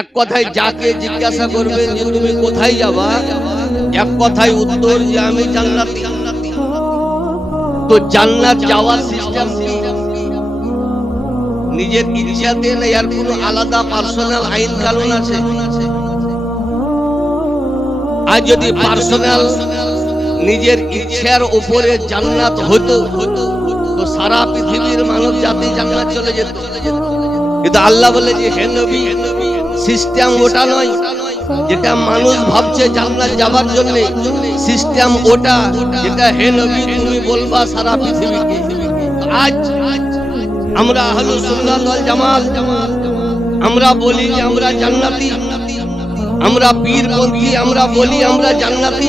এক কথায় যাকে জিজ্ঞাসা করবেন যে তুমি কোথায় যাবা, এক কথায় উত্তর যে আমি জান্নাতি। তো জান্নাত যাওয়ার সিস্টেম কি? নিজের ইচ্ছাতে না এর কোনো আলাদা পার্সোনাল আইন কানুন আছে? আর যদি পার্সোনাল নিজের ইচ্ছার উপরে জান্নাত হতো তো সারা পৃথিবীর মানব জাতি জান্নাত চলে যেত। কিন্তু আল্লাহ বলে যে হে নবী, সিস্টেম ওটা নয় যেটা মানুষ ভাবছে জান্নাত যাবার জন্য। সিস্টেম ওটা যেটা হে নবী তুমি বলবা সারা পৃথিবীকে। আজ আমরা আহলুস সুন্নাত ওয়াল জামাত আমরা বলি যে আমরা জান্নাতি, আমরা পীরপন্থী আমরা বলি আমরা জান্নাতি।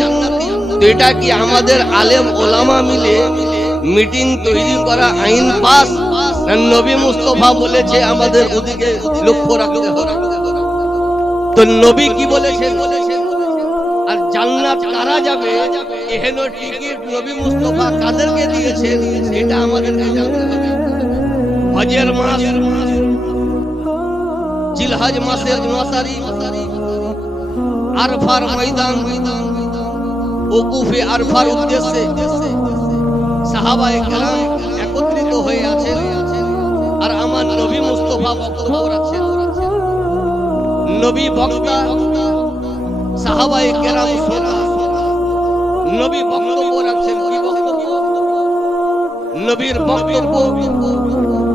তো এটা কি আমাদের আলেম ওলামা মিলে মিটিং তৈরি করা আইন পাস, না নবী মুস্তাফা বলেছে আমাদের ওদিকে লক্ষ্য রাখতে হবে? তো নবী কি বলেছেন আর জান্নাত কারা যাবে এহেন টিকিট নবী মুস্তাফা কাদেরকে দিয়েছেন এটা আমাদেরকে জানতে হবে। হজের মাস জিলহজ মাসের 9 তারিখ আরফার ময়দান ওকুফে আরফার উদ্দেশ্যে সাহাবায়ে কেরাম একত্রিত হয়ে আছেন আর আমার নবী মুস্তাফা বক্তব্য রাখছেন। নবী বক্তা, সাহাবায়ে কেরাম শ্রোতা। নবী বক্তব্য রাখছেন। কি বক্তব্য? নবীর বক্তব্য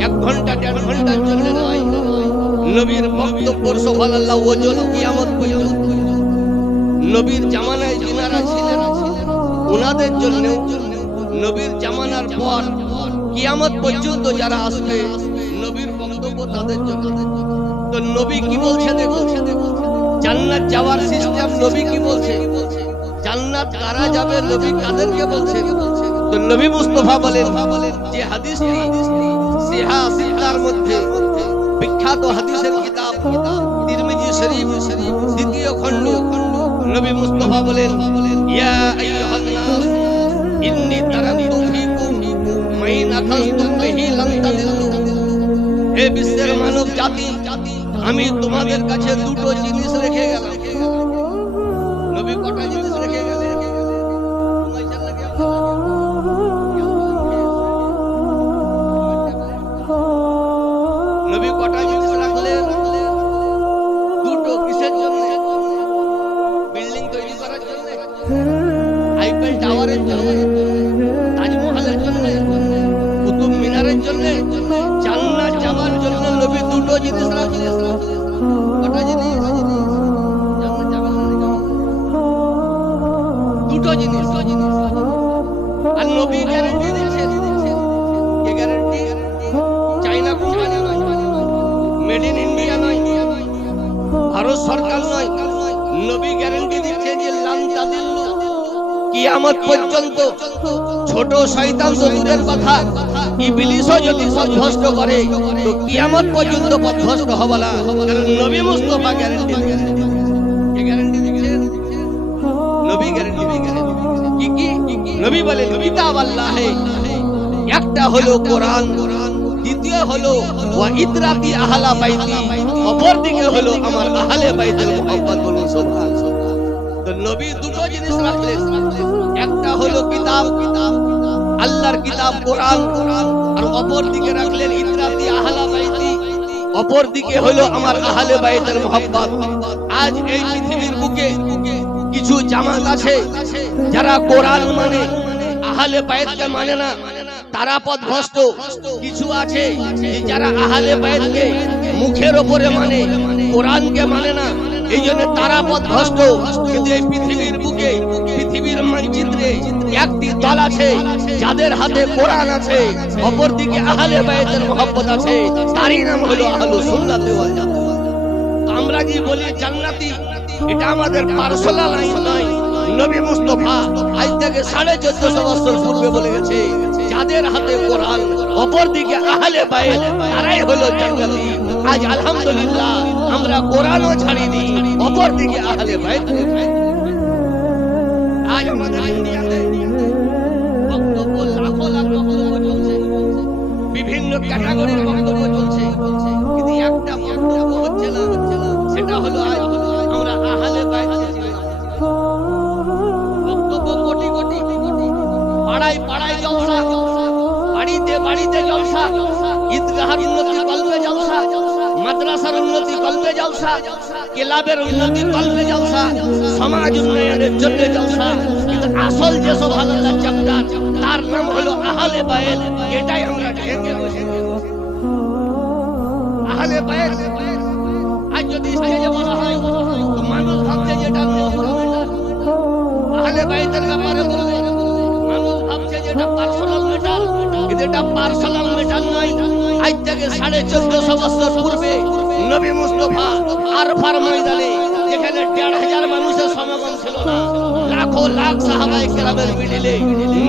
1 ঘন্টা 1.5 ঘন্টার জন্য নয়। নবীর বক্তব্যের সুবহানাল্লাহ ওজন কিয়ামত পর্যন্ত। নবীর জামানায় যিনারা ছিলেন ওনাদের জন্য, নবীর জামানার পর কিয়ামত পর্যন্ত যারা আসবে নবীর বক্তব্য তাদের জন্য। তো নবী কি বলছে দেখো, জান্নাত যাওয়ার সিস্টেম নবী কি বলছে, জান্নাত কারা যাবে নবী কাদেরকে বলছে। তো নবী মুস্তাফা বলেন যে হাদিসটি সিহা সিত্তার মধ্যে বিখ্যাত হাদিসের কিতাব তিরমিজি শরীফ দ্বিতীয় খণ্ড, নবী মুস্তাফা বলেন ইয়া আইয়ুহান নাস ইন্নী তারাকতু ফীকুম মাইন আখাযতুম বিহি লান তাদিল্লু। হে বিশ্বের মানব জাতি, আমি তোমাদের কাছে দুটো জিনিস রেখে গেলাম। নবী কটা জিনিস রেখে গেলেন? নবী কটা জিনিস রাখলেন? দুটো। কিসের জন্য? বিল্ডিং তৈরি করার জন্য, আইফেল টাওয়ারের জন্য, তাজমহলের জন্য, কুতুব মিনারের জন্য, জান্নাত যাওয়ার জন্য নবী দুটো জিনিস রাখলেন। কটা জিনিস? জান্নাত যাবেন না, দুটো জিনিস। আর নবী গ্যারান্টি দিচ্ছেন। কি গ্যারান্টি? চাইনা কোম্পানি নয়, মেড ইন ইন্ডিয়া নয়, ভারত সরকার নয়। নবী গ্যারান্টি দিচ্ছেন যে লান তাদিল্লু, কিয়ামত পর্যন্ত ছোট শয়তান তো দূরের কথা, ইবলিসও যদি পথভ্রষ্ট করে তো কিয়ামত পর্যন্ত পথভ্রষ্ট হবে না। কারণ নবী মুস্তাফা গ্যারান্টি দিচ্ছেন। কি গ্যারান্টি দিচ্ছেন? নবী গ্যারান্টি দিচ্ছেন। কি নবী বলেন কিতাব আল্লাহে, একটা হলো কোরআন, দ্বিতীয় হলো ওয়া ইতরাতি আহলা বাইতি, অপর দিকে হলো আমার আহলে বাইতের মুহাব্বত। বলুন সুবহানাল্লাহ। তো নবী দুটো জিনিস রাখলেন, একটা হলো কিতাব, আল্লাহর কিতাব কোরআন, আর অপর দিকে রাখলেন ইতরাতি আহলা বাইতি, অপর দিকে হলো আমার আহলে বাইতের মুহাব্বত। আজ এই পৃথিবীর বুকে কিছু জামাত আছে যারা কোরআন মানে আহলে বাইতকে মানে না, তারা পথভ্রষ্ট। কিছু আছে যারা আহলে বাইতকে মুখের উপরে মানে, কোরআনকে মানে না, এই জন্য তারা পথভ্রষ্ট। কিন্তু এই পৃথিবীর বুকে, পৃথিবীর মানচিত্রে একটি দল আছে যাদের হাতে কোরআন আছে, অপর দিকে আহলে বাইতের মুহাব্বত আছে, তারই নাম হলো আহলুস সুন্নাত ওয়াল জামাত। আমরা যে বলি জান্নাতি, এটা আমাদের পার্সোনাল আইন নয়। নবী মুস্তাফা আজ থেকে 1450 বছর পূর্বে বলে গেছে যাদের হাতে কোরআন, অপর দিকে আহলে বাইত, তারাই হলো জান্নাতি। আজ আলহামদুলিল্লাহ আমরা কোরআনও ছাড়িনি, অপর দিকে আহলে বাইত। আজ আমাদের ইন্ডিয়াতে বক্তব্য লাখো লাখ বক্তব্য চলছে, বিভিন্ন ক্যাটাগরির বক্তব্য চলছে, কিন্তু একটা বক্তব্য হচ্ছে না। এটা হলো আজ আমরা আহলে বাইত বক্তব্য কোটি কোটি, পাড়ায় পাড়ায় জলসা, বাড়িতে বাড়িতে জলসা, ঈদগাহের উন্নতি কল্পে জলসা, মাদ্রাসার উন্নতি কল্পে জলসা, ক্লাবের উন্নতি কল্পে জলসা, সমাজ উন্নয়নের জন্য জলসা। কিন্তু আসল যে সুবহানাল্লাহ চ্যাপ্টার তার নাম হলো আহলে বাইত। এটাই আমরা ঢেকে বসে আহলে বাইত। আজ যদি স্টেজে বলা হয় তো মানুষ ভাবছে যেটা আহলে বাইতের ব্যাপারে বলবে, মানুষ ভাবছে যেটা পার্সোনাল ম্যাটার, কিন্তু এটা পার্সোনাল ম্যাটার নয়। আজ থেকে 1450 বছর পূর্বে নবী মুস্তাফা আরফার ময়দানে, যেখানে 1500 মানুষের সমাগম ছিল না, লাখো লাখ সাহাবায়ে কেরামের মিডিলে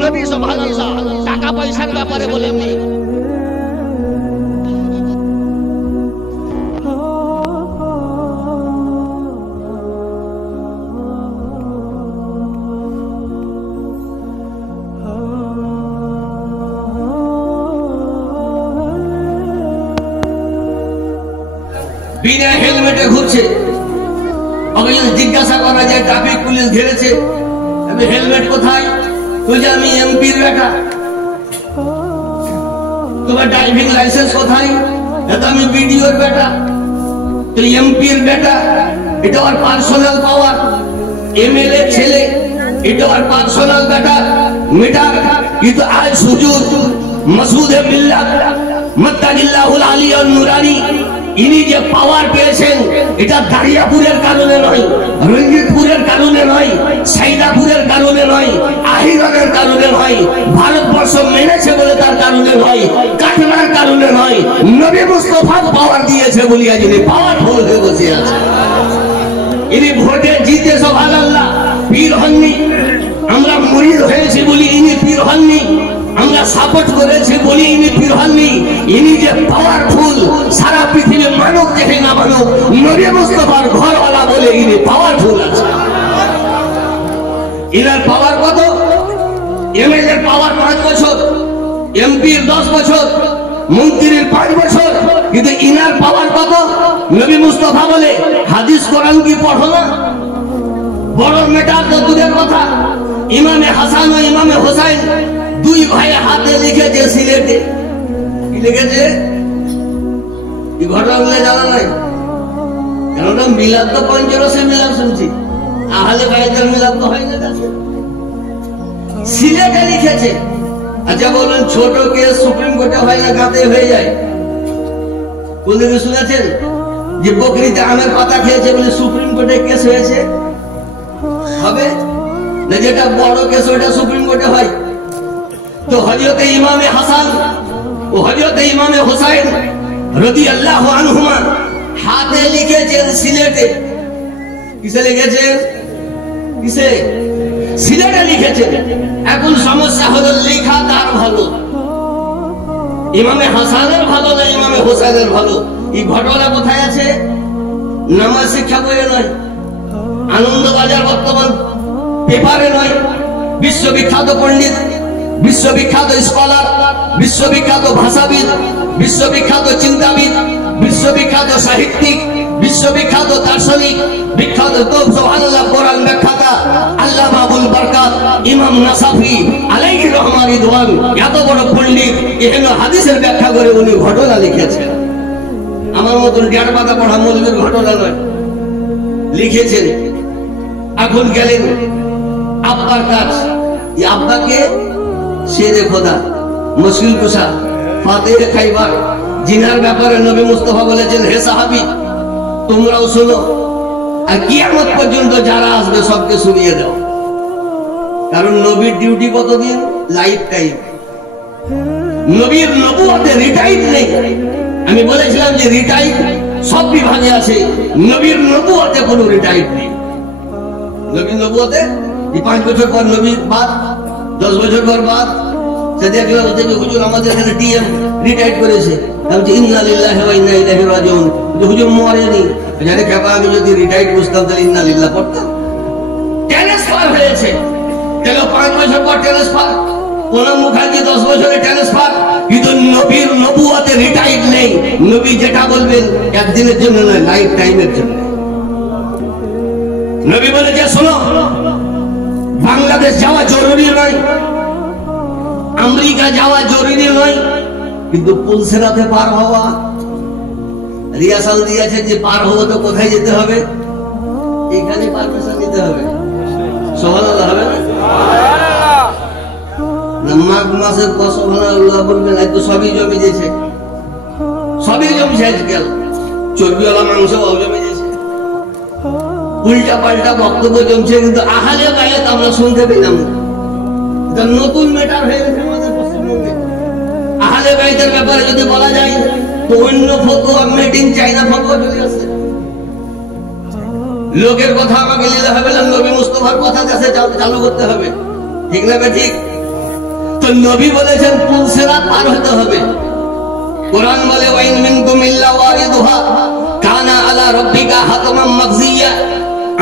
নবী সুবহানাল্লাহ টাকা পয়সার ব্যাপারে বলেননি। বিনা হেলমেটে ঘুরছে, ওকে যদি জিজ্ঞাসা করা যায় ট্রাফিক পুলিশ ঘিরেছে, আমি হেলমেট কোথায়? তুই আমি এমপির বেটা। তোমার ড্রাইভিং লাইসেন্স কোথায়? এটা আমি বিডিওর বেটা। তুই এমপির বেটা, এটা ওর পার্সোনাল পাওয়ার। এমএলএ ছেলে, এটা ওর পার্সোনাল বেটা মিটার। কিন্তু আজ হুজুর মাসুদ বিল্লাহ মাত্তাকিল্লাহুল আলিয়ুন নুরানি, ইনি যে পাওয়ার পেয়েছেন এটা দারিয়াপুরের কারণে নয়, রঞ্জিতপুরের কারণে নয়, সাইদাপুরের কারণে নয়, আহিরনের কারণে নয়, ভারতবর্ষ মেনেছে বলে তার কারণে নয়, কাটনার কারণে নয়, নবী মুস্তাফা পাওয়ার দিয়েছে বলিয়া যিনি পাওয়ারফুল হয়ে বসে আছে। ইনি ভোটে জিতে সুবহানাল্লাহ পীর হননি। আমরা মুরিদ হয়েছি বলি ইনি পীর হননি, আমরা সাপোর্ট করেছি বলি ইনি পীর হননি। ইনি যে পাওয়ারফুল, সারা পৃথিবী মানব দেখে না মানব, নবী মুস্তাফার ঘরওয়ালা বলে ইনি পাওয়ারফুল আছে। ইনার পাওয়ার কত? এমএলএর পাওয়ার 5 বছর, এমপির 10 বছর, মন্ত্রীর 5 বছর, কিন্তু ইনার পাওয়ার কত? নবী মুস্তাফা বলে হাদিস কোরআন কি পড়ো না? বড় মেটার তো দূরের কথা, ইমামে হাসান ও ইমামে হোসাইন দুই ভাই হাতে লিখেছে সিলেটে। কি লিখেছে? কি ঘটনাগুলো জানা নাই? কেননা মিলাদ তো পঞ্চরসে মিলাদ শুনছি, আহলে বাইতের মিলাদ তো হয় না। সিলেটে লিখেছে। আচ্ছা বলুন, ছোট কেস সুপ্রিম কোর্টে হয় না, গাতে হয়ে যায়? কোনদিকে শুনেছেন যে বকরিতে আমের পাতা খেয়েছে বলে সুপ্রিম কোর্টে কেস হয়েছে? হবে না। যেটা বড় কেস ওটা সুপ্রিম কোর্টে হয়। তো হযরতে ইমামে হাসান ও হযরতে ইমামে হোসাইন রাদিয়াল্লাহু আনহুমা হাতে লিখেছেন সিলেটে। কিসে লিখেছেন? কিসে? সিলেটে লিখেছেন। এখন সমস্যা হলো লেখা কার ভালো? ইমামে হাসানের ভালো না ইমামে হোসাইনের ভালো? এই ঘটনা কোথায় আছে? নামাজ শিক্ষা বইয়ে নয়, আনন্দবাজার বর্তমান পেপারে নয়, বিশ্ববিখ্যাত পণ্ডিত, বিশ্ববিখ্যাত স্কলার, বিশ্ববিখ্যাত ভাষাবিদ, বিশ্ববিখ্যাত চিন্তাবিদ, বিশ্ববিখ্যাত সাহিত্যিক, বিশ্ববিখ্যাত দার্শনিক, বিখ্যাত সুবহানাল্লাহ কোরআন ব্যাখ্যাতা আল্লামা আবুল বরকাত ইমাম নাসাফি আলাইহি রহমান রিদওয়ান, এত বড় পণ্ডিত, এখানে হাদিসের ব্যাখ্যা করে উনি ঘটনা লিখেছেন। আমার মতন 1.5 পাতা পড়া মৌলবীর ঘটনা নয়, লিখেছেন। এখন গেলেন আব্বার কাজ। এই আব্বাকে শেরে খোদা, মুশকিল কুশা, ফাতিহে খাইবার, জিনার ব্যাপারে নবী মুস্তাফা বলেছেন, হে সাহাবী তোমরাও শোনো, আর কিয়ামত পর্যন্ত যারা আসবে সবকে শুনিয়ে দাও। কারণ নবীর ডিউটি কতদিন? Life time. নবীর নবুয়তে রিটায়ার নেই। আমি বলেছিলাম যে রিটায়ার সব বিভাগে আছে, নবীর নবুয়তে কোনো রিটায়ার নেই। নবীর নবুয়তে 5 বছর পর নবীর বাদ, 10 বছর পর বাদ। সে দেখলাম যে হুজুর আমাদের এখানে ডিএম রিটায়ার করেছে। আমি যে ইন্না লিল্লাহি ওয়া ইন্না ইলাইহি রাজিউন, হুজুর মরেনি। জানে কেবা আমি যদি রিটায়ার বুঝতাম তাহলে ইন্না লিল্লাহ পড়তাম। ট্রান্সফার হয়েছে, কেন 5 বছর পর ট্রান্সফার? প্রণব মুখার্জি 10 বছরে ট্রান্সফার। কিন্তু নবীর নবুয়তে রিটায়ার নেই। নবী যেটা বলবেন একদিনের জন্য নয়, লাইফ টাইমের জন্য। নবী বলেছে শোনো, বাংলাদেশ যাওয়া জরুরি নয়, আমেরিকা যাওয়া জরুরি নয়, কিন্তু পুলসেরাতে পার হওয়া রিহার্সাল দিয়েছে যে পার হবো তো কোথায় যেতে হবে, এখানে পারমিশন নিতে হবে। সুবহানাল্লাহ হবে না? মাঘ মাসের পর সুবহানাল্লাহ বলবেন, এই তো সবই জমে গেছে, সবই জমছে আজকাল, চর্বিওয়ালা মাংস জমে গেছে, উল্টা পাল্টা বক্তব্য জমছে, কিন্তু আহলে বায়াত আমরা শুনতে পেলাম না। এটা নতুন ম্যাটার হয়ে গেছে আমাদের পশ্চিমবঙ্গে। আহলে বায়াতের ব্যাপারে যদি বলা যায় তো অন্য ফতোয়া, মেড ইন চায়না ফতোয়া চলে আসছে। লোকের কথা আমাকে নিলে হবে না, নবী মুস্তাফার কথা দেশে চালু করতে হবে, ঠিক না? ঠিক। তো নবী বলেছেন পুলসিরাত পার হতে হবে। কোরআন বলে ওয়াইন মিনকুম ইল্লা ওয়ারিদুহা কানা আলা রাব্বিকা হাতমান মাকজিয়া।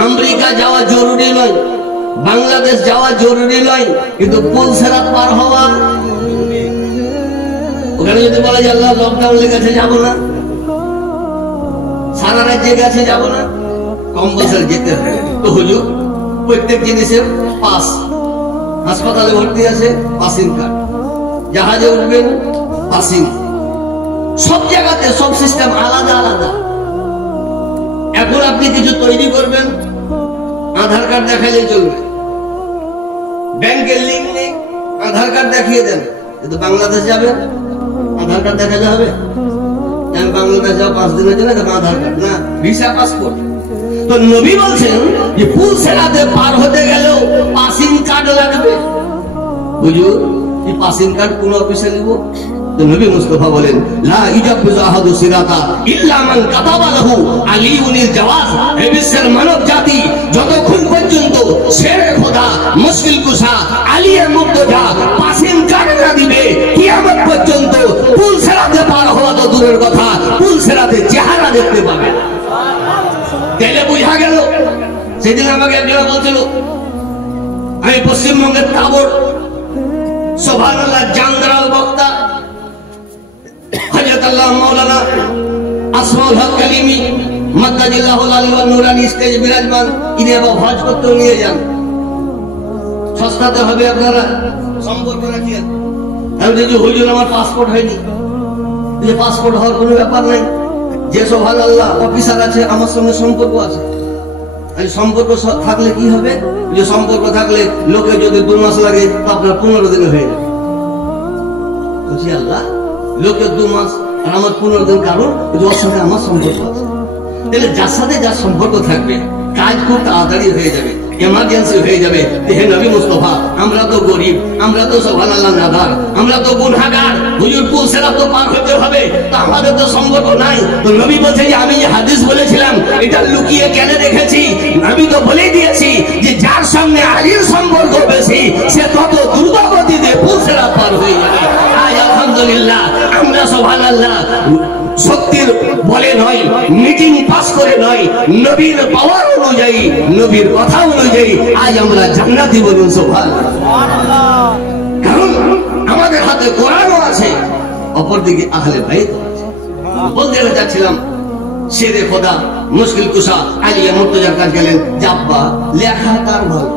আমেরিকা যাওয়া জরুরি নয়, বাংলাদেশ যাওয়া জরুরি নয়, কিন্তু পুলসিরাত পার হওয়া। ওখানে যদি বলা যায় আল্লাহ লকডাউন লেগেছে যাব না, সারা রাজ্যে গেছে যাব না, কম্পালসারি যেতে হবে। তো হুজুর প্রত্যেক জিনিসের পাস, হাসপাতালে ভর্তি আছে পাসিং কার্ড, জাহাজে উঠবেন পাসিং, সব জায়গাতে সব সিস্টেম আলাদা আলাদা। এখন আপনি কিছু তৈরি করবেন, আধার কার্ড দেখাইলে চলবে, ব্যাংকের লিঙ্ক নেই, আধার কার্ড দেখিয়ে দেন। কিন্তু বাংলাদেশ যাবে আধার কার্ড দেখালে হবে? বাংলাদেশ যাওয়া 5 দিনের জন্য আধার কার্ড না, ভিসা পাসপোর্ট। তো নবী বলছেন যে পুলসেরাতে পার হতে গেলেও পাসিং কার্ড লাগবে। হুজুর এই পাসিং কার্ড কোন অফিসে নিব? তো নবী মুস্তাফা বলেন লা ইজাবু আহাদু সিরাতা ইল্লা মান কাতাবা লাহু আলিউনিল জাওয়াজ। এই বিশ্বের মানব জাতি যতক্ষণ পর্যন্ত শেরে খোদা, মুশকিল কুশা, আলিয়ে মুর্তজা পাসিং কার্ড না দিবে, কিয়ামত পর্যন্ত পুলসেরাতে পার হওয়া তো দূরের কথা, পুলসেরাতে চেহারা দেখতে পাবে। তাহলে বুঝা গেল। সেদিন আমাকে একজন বলছিল আমি পশ্চিমবঙ্গের তাবর সুবহানাল্লাহ জানদারাল বক্তা হযরত আল্লাহ মাওলানা আসমাউল হক কালিমি মাদ্দাজিল্লাহুল আলী ওয়ান নূরানি স্টেজ বিরাজমান, ইনি আবার হজ করতে নিয়ে যান, সস্তাতে হবে, আপনারা সম্পর্ক রাখিয়েন। আমি বলছি হুজুর আমার পাসপোর্ট হয়নি। যে পাসপোর্ট হওয়ার কোনো ব্যাপার নাই, যে সুবহানাল্লাহ অফিসার আছে আমার সঙ্গে সম্পর্ক আছে। সম্পর্ক থাকলে কি হবে? যে সম্পর্ক থাকলে লোকে যদি 2 মাস লাগে তো আপনার 15 দিনে হয়ে যাবে। বলছি আল্লাহ লোকে 2 মাস আর আমার 15 দিন, কারণ ওর সঙ্গে আমার সম্পর্ক আছে। তাহলে যার সাথে যার সম্পর্ক থাকবে কাজ খুব তাড়াতাড়ি হয়ে যাবে, এমার্জেন্সি হয়ে যাবে। হে নবী মুস্তাফা আমরা তো গরিব, আমরা তো সুবহানাল্লাহ নাদার, আমরা তো গুনাহগার, হুজুর পুলসেরাত তো পার হতে হবে, তো আমাদের তো সম্পর্ক নাই। তো নবী বলছে যে আমি যে হাদিস বলেছিলাম এটা লুকিয়ে কেন রেখেছি? আমি তো বলেই দিয়েছি যে যার সঙ্গে আলীর সম্পর্ক বেশি সে তত দ্রুতগতিতে পুলসেরাত পার হয়ে যাবে। আলহামদুলিল্লাহ আমরা সুবহানাল্লাহ শক্তির বলে নয়, মিটিং পাস করে নয়, নবীর পাওয়ার অনুযায়ী, নবীর কথা অনুযায়ী আজ আমরা জান্নাতি বলুন সুবহানাল্লাহ। কারণ আমাদের হাতে কোরআনও আছে, অপরদিকে আহলে বাইত আছে। বলতে যাচ্ছিলাম শেরে খোদা, মুশকিল কুশা, আলিয়া মুর্তজার কাছে গেলেন, জাব্বা লেখা কার ভালো?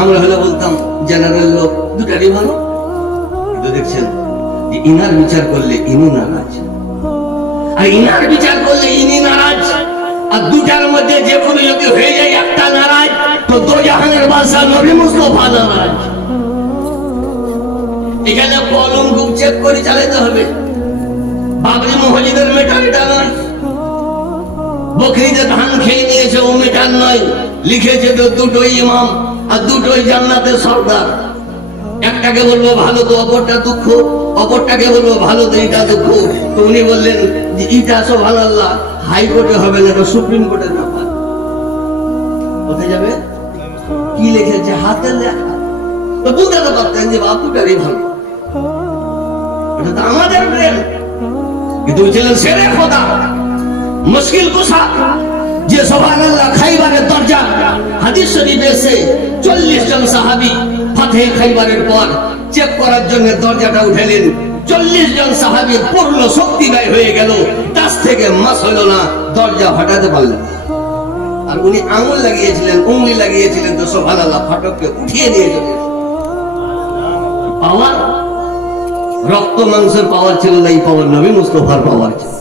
আমরা হলে বলতাম জেনারেল লোক, দুটারই ভালো। কিন্তু দেখছেন যে ইনার বিচার করলে ইনি নারাজ, আর ইনার বিচার করলে ইনি নারাজ, আর দুটার মধ্যে যে কোনো যদি হয়ে যায় একটা নারাজ, তো দোজাহানের বাদশা নবী মুস্তাফা নারাজ। এখানে কলম খুব চেক করে চালাতে হবে। বাবরি মসজিদের মেটার এটা নয়, বকরিতে ধান খেয়ে নিয়েছে ও মেটার নয়, লিখেছে তো দুটোই ইমাম আর দুটোই জান্নাতের সর্দার। একটাকে বলবো ভালো তো অপরটা দুঃখ, অপরটাকে বলবো ভালো তো এটা দুঃখ। তো উনি বললেন যে এটা সুবহানাল্লাহ হাইকোর্টে হবে না, এটা সুপ্রিম কোর্টের ব্যাপার। কোথায় যাবে? কি লিখেছে হাতে লেখা, তো বুঝতে পারতেন যে বাপুটারই ভালো, এটা তো আমাদের প্রেম। কিন্তু ছিলেন শেরে খোদা, মুশকিল কুশা, যে সুবহানাল্লাহ খাইবারের দরজা, হাদিস শরীফে এসে 40 জন সাহাবী ফাতহে খাইবারের পর চেক করার জন্য দরজাটা উঠালেন। 40 জন সাহাবীর পূর্ণ শক্তি ব্যয় হয়ে গেল, 10 থেকে মাস হলো না, দরজা হটাতে পারলেন। আর উনি আঙুল লাগিয়েছিলেন, উঙ্গলি লাগিয়েছিলেন, তো সুবহানাল্লাহ ফাটককে উঠিয়ে নিয়ে চলে পাওয়ার, রক্ত মাংসের পাওয়ার ছিল না, এই পাওয়ার নবী মুস্তাফার পাওয়ার ছিল।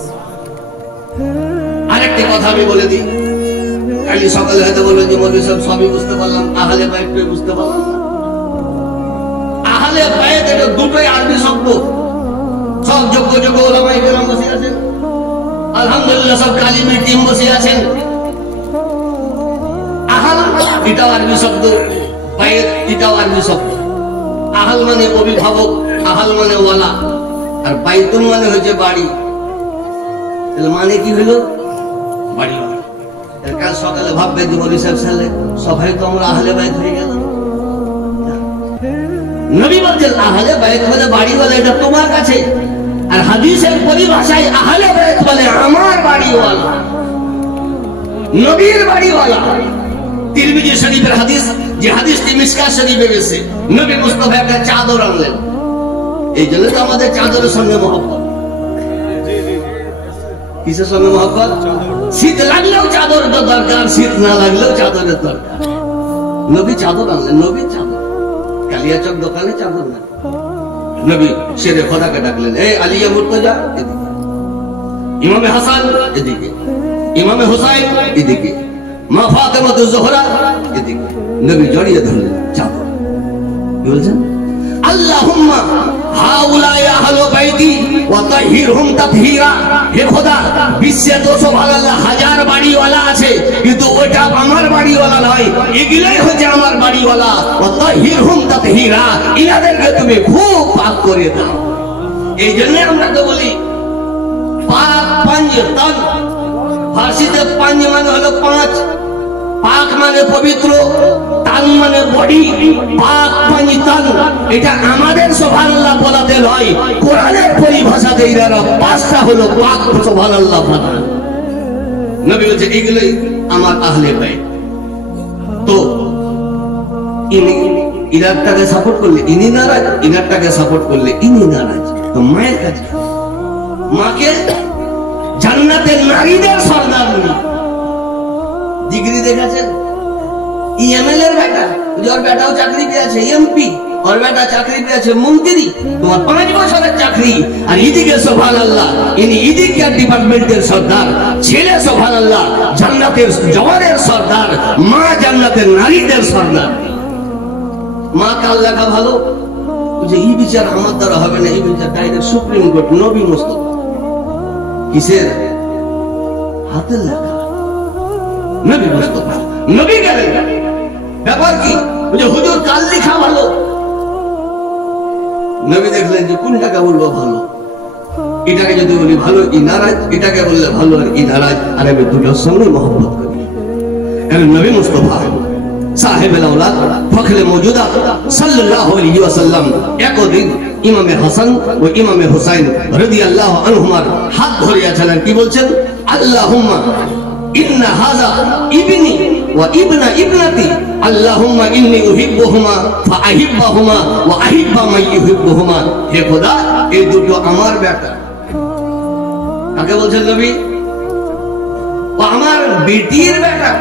আরেকটি কথা আমি বলে দিই, কালি সকালে হয়তো বলবেন যে মৌলভী সাহেব সবই বুঝতে পারলাম, আহলে বাইত বুঝতে পারলাম না। আহলে বাইত এটা দুটোই আরবি শব্দ। সব যোগ্য যোগ্য ওলামায়ে কেরাম বসে আছেন, আলহামদুলিল্লাহ সব কালিমের টিম বসে আছেন। আহাল এটাও আরবি শব্দ, বাইত এটাও আরবি শব্দ। আহাল মানে অভিভাবক, আহাল মানে ওয়ালা, আর বাইতুন মানে হচ্ছে বাড়ি। মানে কি হলো? বাড়ি। কাল সকালে ভাববে যে মৌলভী সাহেব সালে সবাই তো আমরা আহলে বাইত হয়ে গেলাম। নবী বলছেন আহলে বাইত বলে বাড়ি বলে এটা তোমার কাছে, আর হাদিসের পরিভাষায় আহলে বাইত বলে আমার বাড়িওয়ালা, নবীর বাড়িওয়ালা। তিরমিজি শরীফের হাদিস, যে হাদিসটি মিশকাত শরীফে এসেছে, নবী মুস্তাফা একটা চাদর আনলেন। এই জন্য তো আমাদের চাদরের সঙ্গে মহব্বত। কিসের সঙ্গে মহব্বত? শীত লাগলেও চাদরের দরকার, শীত না লাগলেও চাদরের দরকার। নবী চাদর আনলেন, নবীর চাদর। কালিয়াচক দোকানে চাদর না, নবী শেরে খোদাকে ডাকলেন, এই আলিয়া মুর্তজা এদিকে, ইমামে হাসান এদিকে, ইমামে হুসাইন এদিকে, মা ফাতেমা জোহরা এদিকে। নবী জড়িয়ে ধরলেন চাদর। কি বলছেন? আল্লাহুম্মা হাউলাই আহলু বাইতি ওয়া তাহিরহুম তাতহীরা। হে খোদা, বিশ্বে তো সুবহানাল্লাহ হাজার বাড়িওয়ালা আছে, কিন্তু ওটা আমার বাড়িওয়ালা নয়, এগুলাই হচ্ছে আমার বাড়িওয়ালা। ওয়া তাহিরহুম তাতহীরা, ইনাদেরকে তুমি খুব পাক করে দাও। এই জন্য আমরা তো বলি পাক পাঁচ তন। ফার্সিতে পাঁচ মানে হলো পাঁচ, পাক মানে পবিত্র, তান মানে বডি, পাক পাঁচ তন। এটা আমাদের সুবহানাল্লাহ বলাতে নয়, কোরআনের পরিভাষাতে এরা পাঁচটা হলো পাক সুবহানাল্লাহ বলা। নবী বলছে এগুলোই আমার আহলে বাইত। তো ইনি ইনারটাকে সাপোর্ট করলে ইনি নারাজ, ইনারটাকে সাপোর্ট করলে ইনি নারাজ। তো মায়ের কাছে, মাকে জান্নাতের নারীদের সর্দার উনি। ডিগ্রি দেখেছেন? এমএলএ এর বেটা, ওর বেটাও চাকরি পেয়েছে এমপি, ওর বেটা চাকরি পেয়েছে মন্ত্রী, তোমার 5 বছরের চাকরি। আর এদিকে সুবহানাল্লাহ ইনি এদিকের ডিপার্টমেন্টের সর্দার, ছেলে সুবহানাল্লাহ জান্নাতের জওয়ানের সর্দার, মা জান্নাতের নারীদের সর্দার। মা কাল লেখা ভালো যে এই বিচার আমার দ্বারা হবে না, এই বিচার ডাইরেক্ট সুপ্রিম কোর্ট, নবী মুস্তাফা। কিসের? হাতের লেখা, নবী মুস্তাফা। নবী গেলেন, ব্যাপার কি? হুজুর কাল লেখা ভালো। নবী দেখলেন যে কোনটাকে বলবো ভালো। এটাকে যদি বলি ভালো ই নারাজ, এটাকে বললে ভালো আর ই নারাজ, আর আমি দুটোর সঙ্গে মহব্বত করি। কারণ নবী মুস্তাফা সাহেবুল আওলাদ ফখরে মওজুদা সাল্লাল্লাহু আলাইহি ওয়াসাল্লাম একদিন ইমামে হাসান ও ইমামে হুসাইন রাদিয়াল্লাহু আনহুমার হাত ধরিয়াছিলেন। কি বলছেন? আল্লাহুম্মা ইন্না হাযা ইবনি ওয়া ইবনা ইবনাতি, আল্লাহুম্মা ইন্নী উহিব্বুহুমা ফাআহিব্বাহুমা ওয়া আহিব্বা মান ইউহিব্বুহুমা। হে খোদা, এই দুটো আমার বেটা। কাকে বলছেন নবী? ও আমার বেটির বেটা।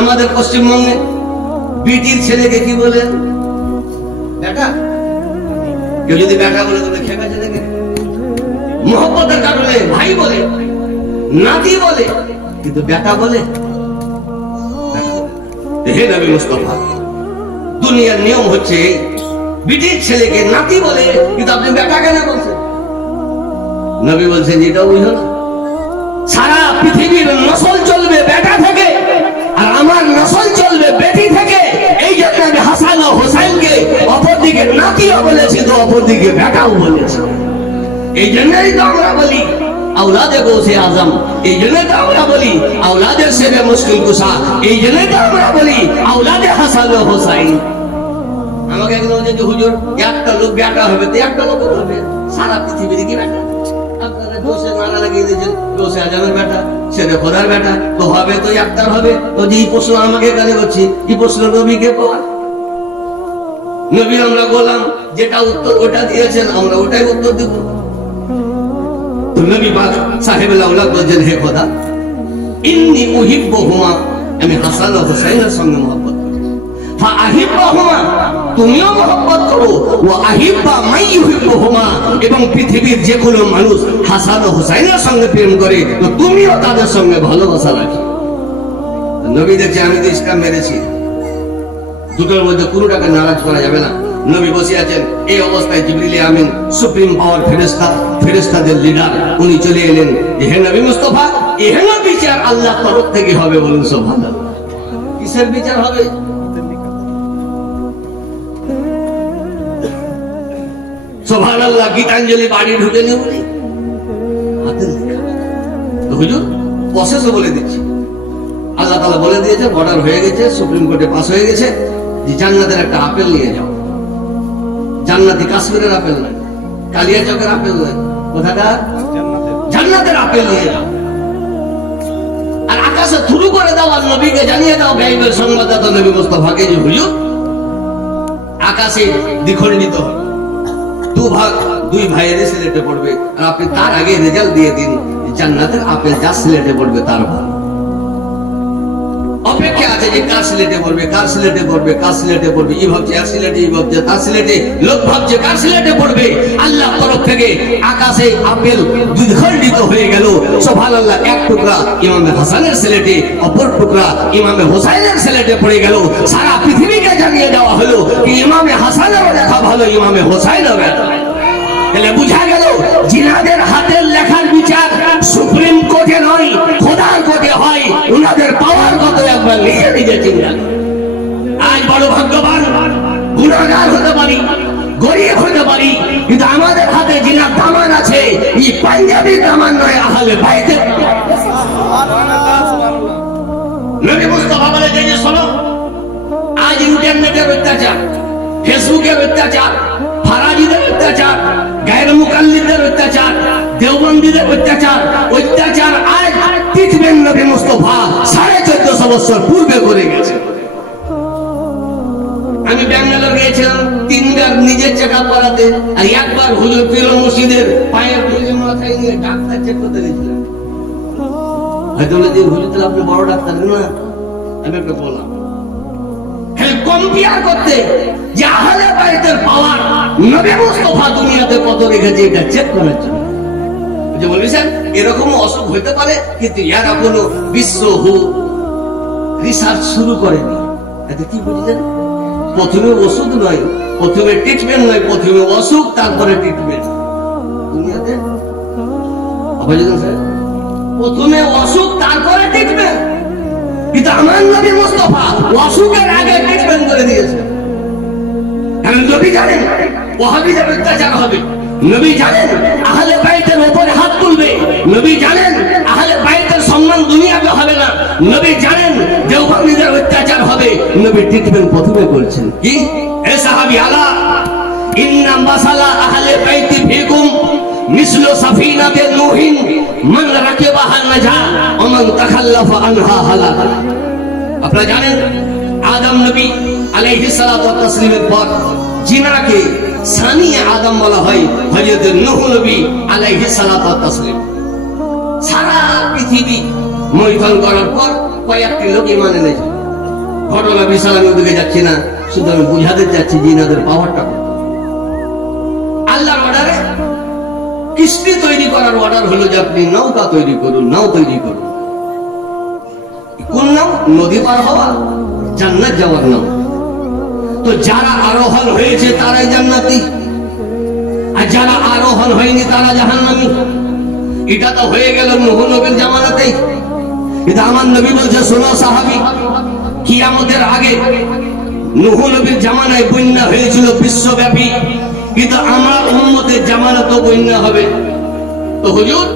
আমাদের পশ্চিমবঙ্গে বেটির ছেলেকে কি বলেন? বেটা। কেউ যদি বেটা বলে তবে খেপে ছেলেকে মহব্বতের কারণে ভাই বলে, নাতি বলে, কিন্তু বেটা বলে। হে নবী মুস্তাফা, দুনিয়ার নিয়ম হচ্ছে বেটির ছেলেকে নাতি বলে, কিন্তু আপনি বেটা কেন বলছেন? নবী বলছেন এটাও বুঝো না, সারা পৃথিবীর নসল চলবে বেটা থেকে, আর আমার নসল চলবে বেটি থেকে। এই জন্য আমি হাসান ও হোসেনকে অপরদিকে নাতিও বলেছি, তো অপরদিকে বেটাও বলেছি। এই জন্যই তো আমরা বলি আওলাদে গৌসে আজম, এই জন্যই তো আমরা বলি আওলাদে সেবে মুশকিল কুশা, এই জন্যই তো আমরা বলি আওলাদে হাসান ও হোসেন। আমাকে একজন বলছে যে হুজুর একটা লোক বেটা হবে, তো একটা লোক হবে, সারা পৃথিবীর কি বেটা? আপনারা দোষে নারা লাগিয়ে দিয়েছেন, দোষে আজমের বেটা, সেরে খোদার বেটা, তো হবে তো একটার হবে। তো যে এই প্রশ্ন আমাকে গালি করছি, এই প্রশ্ন নবীকে পাওয়া। নবী আমরা বললাম যেটা উত্তর ওটা দিয়েছেন, আমরা ওটাই উত্তর দেব। তো নবী পাক সাহেবুল আওলাদ বলছেন, হে খোদা ইন্নী উহিব্বুহুমা, আমি হাসান ও হুসাইনের সঙ্গে মহব্বত করি। ফাআহিব্বুহুমা, তুমিও মহব্বত করো। ওয়া আহিব্বা মান ইউহিব্বুহুমা, এবং পৃথিবীর যে কোনো মানুষ হাসান ও হুসাইনের সঙ্গে প্রেম করে তো তুমিও তাদের সঙ্গে ভালোবাসা রাখো। নবী দেখছে আমি তো ইসলাম মেরেছি, দুটোর মধ্যে কোনোটাকে নারাজ করা যাবে না। নবী বসে আছেন, এই অবস্থায় জিবরিল আমিন সুপ্রিম পাওয়ার ফেরেশতা, ফেরেশতাদের লিডার, উনি চলে এলেন যে হে নবী মুস্তাফা, এহেন বিচার আল্লাহর তরফ থেকে হবে, বলুন সুবহানাল্লাহ। কিসের বিচার হবে? সুবহানাল্লাহ। গীতাঞ্জলি বাড়ি ঢুকে নেই বলি হাতের লেখা। তো হুজুর প্রসেসও বলে দিচ্ছি, আল্লাহ তাআলা বলে দিয়েছে, অর্ডার হয়ে গেছে, সুপ্রিম কোর্টে পাস হয়ে গেছে যে জান্নাতের একটা আপেল নিয়ে যাও। জান্নাতি কাশ্মীরের আপেল নয়, কালিয়াচকের আপেল নয়, কোথাকার জান্নাতের আপেল নিয়ে যাও। আর আকাশে থুরু করে দাও আর নবীকে জানিয়ে দাও, গায়বের সংবাদদাতা নবী মুস্তাফাকে, যে হুজুর আকাশে দ্বিখণ্ডিত হবে, দুই ভাইয়ের সিলেটে পড়বে, আর আপনি তার আগে রেজাল্ট দিয়ে দিন জান্নাতের আপেল যা সিলেটে পড়বে তার ভালো। অপেক্ষা আছে যে কার সিলেটে পড়বে, কার সিলেটে পড়বে, কার সিলেটে পড়বে। ই ভাবছে এক সিলেটে, ই ভাবছে তার সিলেটে, লোক ভাবছে কার সিলেটে পড়বে। আল্লাহর তরফ থেকে আকাশে আপেল দ্বিখণ্ডিত হয়ে গেল। সুবহানাল্লাহ। এক টুকরা ইমামে হাসানের সিলেটে, অপর টুকরা ইমামে হোসাইনের সিলেটে পড়ে গেল। সারা পৃথিবীকে জানিয়ে দেওয়া হলো কি ইমামে হাসানেরও লেখা ভালো, ইমামে হোসাইনেরও লেখা। তাহলে বুঝা গেল জিনাদের হাতের লেখার বিচার সুপ্রিম কোর্টে নয়, খোদার কোর্টে হয়। উনাদের পাওয়ার কত একবার নিজে নিজে চিন্তা। আজ বড় ভাগ্যবান, গুনাহগার হতে পারি, গরিব হতে পারি, কিন্তু আমাদের হাতে জিনার দামান আছে। এই পাঞ্জাবি দামান নয়, আহলে বাইতের। নবী মুস্তাফা বলে যে শোনো, আজ ইন্টারনেটের অত্যাচার, ফেসবুকের অত্যাচার, ফারাজিদের অত্যাচার, গায়ের মুকাল্লিদের অত্যাচার, দেওবন্দীদের অত্যাচার, অত্যাচার আজ ট্রিটমেন্ট নবী মুস্তাফা 1450 বছর পূর্বে করে গেছে। আমি ব্যাঙ্গালোর গিয়েছিলাম 3 বার নিজের চেক আপ করাতে, আর একবার হুজুর পীর মুর্শিদের পায়ের ধুলি মাথায় নিয়ে ডাক্তার চেক করতে গেছিলাম। হয়তো বলে যে হুজুর তাহলে আপনি বড় ডাক্তার না, আমি একটা বললাম কম্পেয়ার করতে যে আহলে বাইতের পাওয়ার নবী মুস্তাফা দুনিয়াতে কত রেখেছে এটা চেক করার জন্য। যে বলেছেন এরকম অসুখ হতে পারে, কিন্তু এরা কোনো বিশ্ব রিসার্চ শুরু করেনি। এতে কি বুঝলেন? প্রথমে ওষুধ নয়, প্রথমে ট্রিটমেন্ট নয়, প্রথমে অসুখ তারপরে ট্রিটমেন্ট। দুনিয়াতে প্রথমে অসুখ তারপরে ট্রিটমেন্ট, কিন্তু আমার নবী মুস্তাফা অসুখের আগে ট্রিটমেন্ট করে দিয়েছে। কারণ নবী জানেন ওয়াহাবিদের অত্যাচার হবে, নবী জানেন আহলে বাইতের উপরে হাত তুলবে, নবী জানেন আহলে বাইতের সম্মান দুনিয়াতে হবে না, নবী জানেন দেওবন্দীদের অত্যাচার হবে। নবী ট্রিটমেন্ট প্রথমে করছেন কি? হে সাহাবী আলা ইন্না মাসালা আহলে বাইতি ফিকুম মিসলু সাফিনাতে নূহিন মান রাকিবাহা নাজা ওয়া মান তাখাল্লাফা আনহা হালাক। আপনারা জানেন আদম নবী আলাইহিস সালাতু ওয়াত তাসলিমের পর জিনাকে সানিয়ে আদম বলা হয় হযরত নূহ নবী আলাইহিস সালাতু ওয়াত তাসলিম। সারা পৃথিবী মৈথন করার পর কয়েকটি লোক ঈমান এনেছে। ঘটনা বিশাল আমি ওদিকে যাচ্ছি না, শুধু আমি বুঝাতে যাচ্ছি জিনাদের পাওয়ারটা। আল্লাহর অর্ডারে কিস্তি তৈরি করার অর্ডার হলো যে আপনি নৌকা তৈরি করুন, নাও তৈরি করুন। কোন নাম? নদী পার হওয়া, জান্নাত যাওয়ার নাম। তো যারা আরোহণ হয়েছে তারাই জান্নাতি, আর যারা আরোহণ হয়নি তারা জাহান্নামী। এটা তো হয়ে গেল নূহ নবীর জামানাতেই। কিন্তু আমার নবী বলছে শোনো সাহাবী, কিয়ামতের আগে নূহ নবীর জামানায় বন্যা হয়েছিল বিশ্বব্যাপী, কিন্তু আমার উম্মতের জামানাতেও বন্যা হবে। তো হুজুর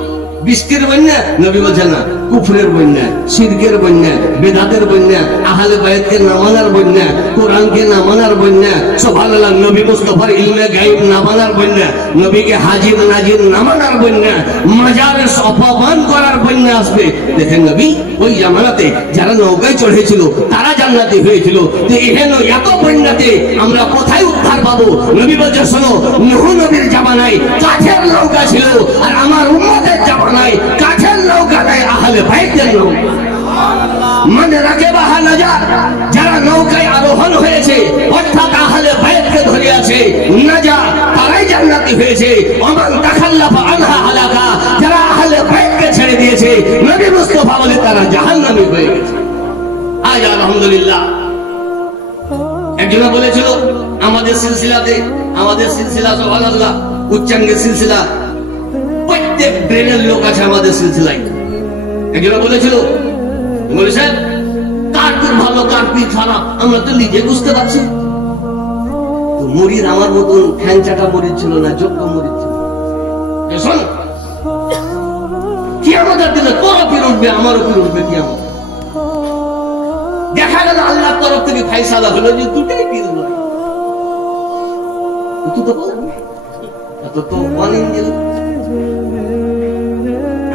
বৃষ্টির বন্যা? নবী বলছেন না, কুফরের বন্যা, শিরকের বন্যা, বেদাতের বন্যা, আহলে বাইতকে না মানার বন্যা, কোরআনকে না মানার বন্যা, সুবহানাল্লাহ, নবী মুস্তাফার ইলমে গায়ব না মানার বন্যা, নবীকে হাজির নাজির না মানার বন্যা, মাজারের অপমান করার বন্যা আসবে। দেখেন নবী ওই জামানাতে যারা নৌকায় চড়েছিল তারা জান্নাতি হয়েছিল। তো এহেন এত বন্যাতে আমরা কোথায় উদ্ধার পাবো? নবী বলছে শোনো, নূহ নবীর জামানায় কাঠের নৌকা ছিল, আর আমার উম্মতের জামানায় কাঠের নৌকা নাই, আহলে বাইতের নৌকা। মানে রাকেবা নাজাত, যারা নৌকায় আরোহণ হয়েছে অর্থাৎ আহলে বাইতকে ধরে আছে নাজাত, তারাই জান্নাতি হয়েছে। ওমান তাখাল্লাফা আনহা হালাকা, যারা আহলে বাইতকে ছেড়ে দিয়েছে নবী মুস্তাফা বলে তারা জাহান্নামী হয়ে গেছে। আজ আলহামদুলিল্লাহ একজন বলেছিল আমাদের সিলসিলা সুবহানাল্লাহ উচ্চাঙ্গের সিলসিলা, প্রত্যেক ব্রেনের লোক আছে আমাদের সিলসিলায়। একজন বলেছিল বলেছেন কার পীর ভালো কার পীর খারাপ আমরা তো নিজে বুঝতে পারছি। তো মুরিদ আমার মতন ফ্যানচাটা মুরিদ ছিল না, যোগ্য মুরিদ ছিল। শোন কিয়ামতের দিনে তোরও পীর উঠবে আমারও পীর উঠবে কিয়ামত। দেখা গেল আল্লাহর তরফ থেকে ফাইসালা হলো যে দুটাই পীর নয়। তুই তো বল তো তো অনিঞ্জিল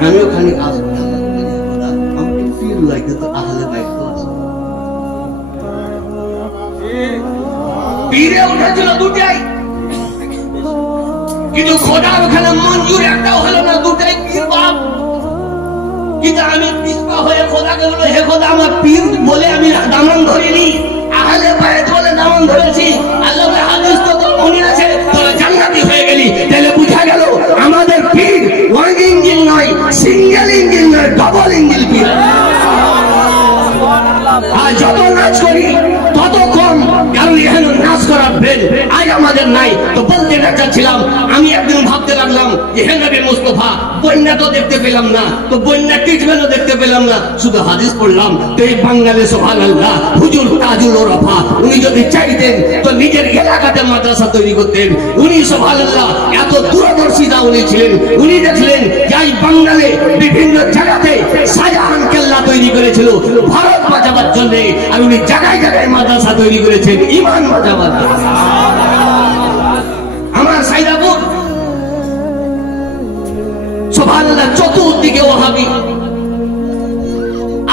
আমিও খানিক আসবো আমাকে পীর লাগে তো আহলে বাইত তো আছে। পীরে উঠেছিল দুটাই, কিন্তু খোদার ওখানে মঞ্জুর একটাও হলো না, দুটাই পীর বাপ। কিন্তু আমি পিছপা হয়ে খোদাকে বলে হে খোদা আমার পীর বলে আমি দামান ধরিনি, আহলে বাইত বলে দামান ধরেছি। আল্লাহ বলে হাদিস তো তোর মনে আছে, তোরা জান্নাতি হয়ে গেলি। তাহলে বুঝা গেল আমাদের পীর ওয়ান ইঞ্জিল নয়, সিঙ্গেল ইঞ্জিল নয়, ডাবল ইঞ্জিল পীর। আর যত নাচ করি তত কম, কারণ এখানে নাচ করার ব্রেন আজ আমাদের নাই। তো বলতে চাচ্ছিলাম আমি একদিন ভাবতে লাগলাম যে হে নবী মুস্তাফা বন্যা তো দেখতে পেলাম না, তো বন্যা ট্রিটমেন্টও দেখতে পেলাম না, শুধু হাদিস পড়লাম। তো এই বাঙালি সুবহানাল্লাহ হুজুর তাজুল ওরাফা উনি যদি চাইতেন তো নিজের এলাকাতে মাদ্রাসা তৈরি করতেন। উনি সুবহানাল্লাহ এত দূরদর্শিতা উনি ছিলেন। উনি দেখলেন যে এই বাঙালি বিভিন্ন জায়গাতে শাহজাহান কেল্লা তৈরি করেছিল ভারত বাঁচাবার জন্য, আর উনি জায়গায় জায়গায় মাদ্রাসা তৈরি করেছেন ঈমান বাঁচাবার জন্য। আমার সাইদাপুর সুবহানাল্লাহ চতুর্দিকে ওয়াহাবি,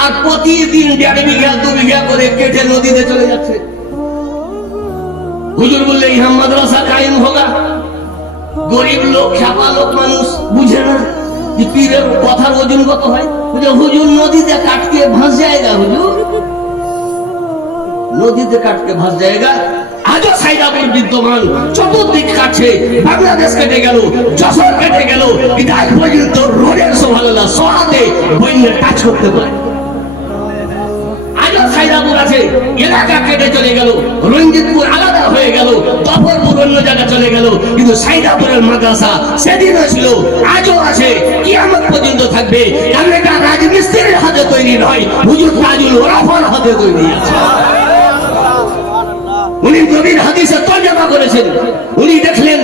আর প্রতিদিন 1.5 বিঘা 2 বিঘা করে কেটে নদীতে চলে যাচ্ছে। হুজুর বললে ইহা মাদ্রাসা কায়েম হোগা। গরিব লোক ছাপা লোক মানুষ বুঝে না যে পীরের কথার ওজন কত হয়। হুজুর নদীতে কাটকে ভাস যায়গা, হুজুর নদীতে কাটকে ভাস যায়গা। আজও সাইদাপুর বিদ্যমান, চতুর্দিক কাটছে, বাংলাদেশ কেটে গেল, যশোর কেটে গেল, কিন্তু আজ পর্যন্ত রোডের সুবহানাল্লাহ সরাতে বন্যা টাচ করতে পারে। আজও সাইদাপুর আছে, এলাকা কেটে চলে গেল, রঞ্জিতপুর আলাদা হয়ে গেল, দফরপুর অন্য জায়গায় চলে গেল, কিন্তু সাইদাপুরের মাদ্রাসা সেদিনও ছিল, আজও আছে, কিয়ামত পর্যন্ত থাকবে। কারণ এটা রাজমিস্ত্রির হাতে তৈরি নয়, হুজুর তাজুল ওরাফার হাতে তৈরি আছে। উনি নবীর হাদিসে তরজমা করেছেন। উনি দেখলেন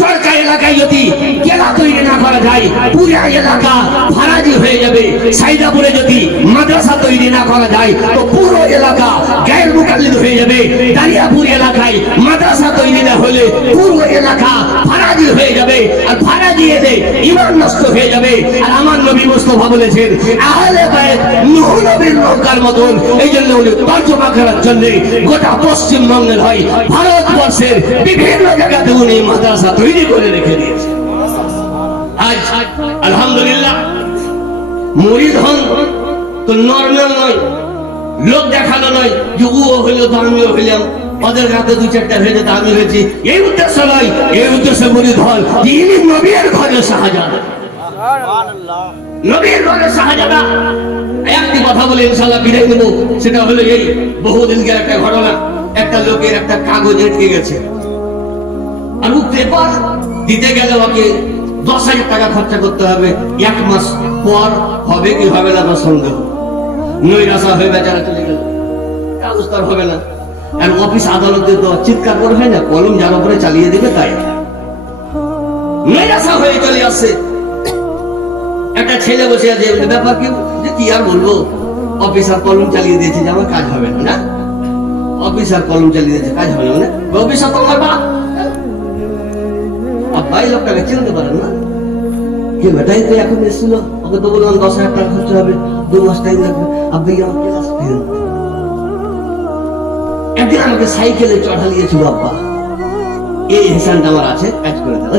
চরকা এলাকায় যদি কেলা তৈরি না করা যায় পুরো এলাকা ফারাজি হয়ে যাবে। সাইদাপুরে যদি মাদ্রাসা তৈরি না করা যায় তো পুরো এলাকা গায়ের মুকাল্লিদ হয়ে যাবে। দারিয়াপুর এলাকায় মাদ্রাসা তৈরি না হলে পুরো এলাকা ফারাজি হয়ে যাবে, আর ফারাজি এলে ঈমান নষ্ট হয়ে যাবে। আর আমার নবী মুস্তাফা বলেছেন আহলে বাইত নূহ নবীর নৌকার মতন। এই জন্য উনি তরজমা করার জন্য গোটা পশ্চিমবঙ্গের হয় ভারতবর্ষের বিভিন্ন জায়গাতে উনি মাদ্রাসা তৈরি করে রেখে দিয়েছে। আজ আলহামদুলিল্লাহ মুরিদ হন তো নর্মাল নয়, লোক দেখানো নয় যে ও হইলো তো আমিও হইলাম, ওদের হাতে 2-4টা হয়ে যেত আমি হয়েছি, এই উদ্দেশ্য নয়। এই উদ্দেশ্যে মুরিদ হন যে ইনি নবীর ঘরে শাহজাদা, নবীর ঘরে শাহজাদা। একটি কথা বলে ইনশাআল্লাহ বিদায় নেব, সেটা হলো এই বহুদিনকার একটা ঘটনা। একটা লোকের একটা কাগজ আটকে গেছে, আর ও পেপার দিতে গেলে ওকে 10,000 টাকা খরচা করতে হবে। 1 মাস পর হবে কি হবে না সন্দেহ। নৈরাশা হয়ে বেচারা চলে গেল, কাগজ তার হবে না। আর অফিস আদালতে তো চিৎকার করে হয় না, কলম যার উপরে চালিয়ে দেবে তাই। নৈরাশা হয়ে চলে আসছে। একটা ছেলে বসে আছে, ব্যাপার কি আর বলবো, অফিসার কলম চালিয়ে দিয়েছে যে আমার কাজ হবে না। অফিসার কলম চালিয়ে দিয়েছে কাজ হবে না, অফিসার তো আমার বাপ। আব্বাই লোকটাকে চিনতে পারেন না, কে বেটাই তো এখন এসেছিল, ওকে তো বললাম 10,000 টাকা খরচ হবে, 2 মাস টাইম লাগবে। আব্বাই আমার ক্লাস ফেল। একদিন আমাকে সাইকেলে চড়ালিয়েছিল আব্বা, এই হিসানটা আমার আছে, কাজ করে দাও।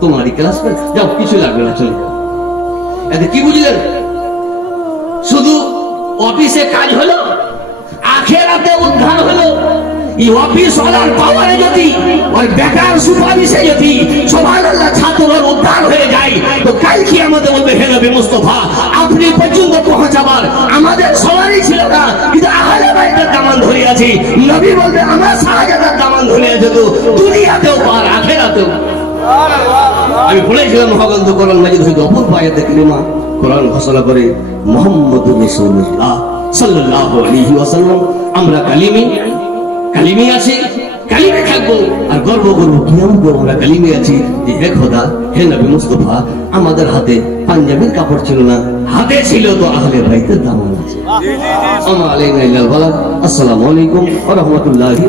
তোমারই ক্লাস ফেল, যাও কিছু লাগবে না, চলে যাও। এতে কি বুঝলেন? শুধু অফিসে কাজ হলো, আখেরাতে উদ্ধার হলো। এই অফিস ওয়ালার পাওয়ারে যদি ওই বেকার সুপারিশে যদি সুবহানাল্লাহ ছাত্রর উদ্ধার হয়ে যায়, তো কাল কিয়ামতে বলবে হে নবী মুস্তাফা আপনি পর্যন্ত পৌঁছাবার আমাদের সবারই ছিল না, কিন্তু আহলে বাইতের দামান ধরে আছি। নবী বলবে আমার শাহজাদার দামান ধরে আছে, তো দুনিয়াতেও পার আখেরাতেও। আমি বলেছিলাম মহাগ্রন্থ কোরআন মাজিদ হইতে অপূর্ব আয়াতে কারিমা কোরআন ঘোষণা করে মুহাম্মদুর রাসূলুল্লাহ সাল্লাল্লাহু আলাইহি ওয়াসাল্লাম। আমরা কালিমি আছি, কালিমে থাকবো আর গর্ব করবো কিয়ামত আমরা কালিমে আছি। হে খোদা, হে নবী মুস্তাফা আমাদের হাতে পাঞ্জাবির কাপড় ছিল না, হাতে ছিল তো আহলে বাইতের দামান আছে। আসসালামু আলাইকুম ওয়া রাহমাতুল্লাহি।